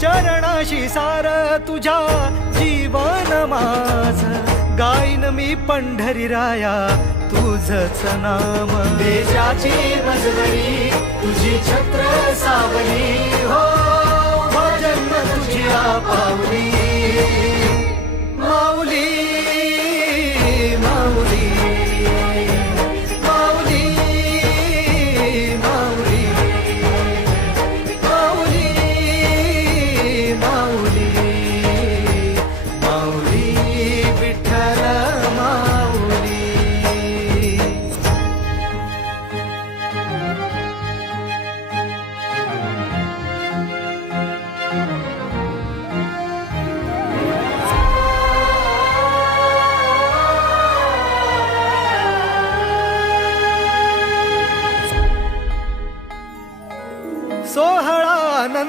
चरणाशी सार तुझ्या जीवन माझ. गायन मी पंढरी राया तुझच नाम. देशाची मजबरी तुझी छत्र सावली. हो, हो भजन तुझी पावली विठ्ठल माऊली सोहळा आनंद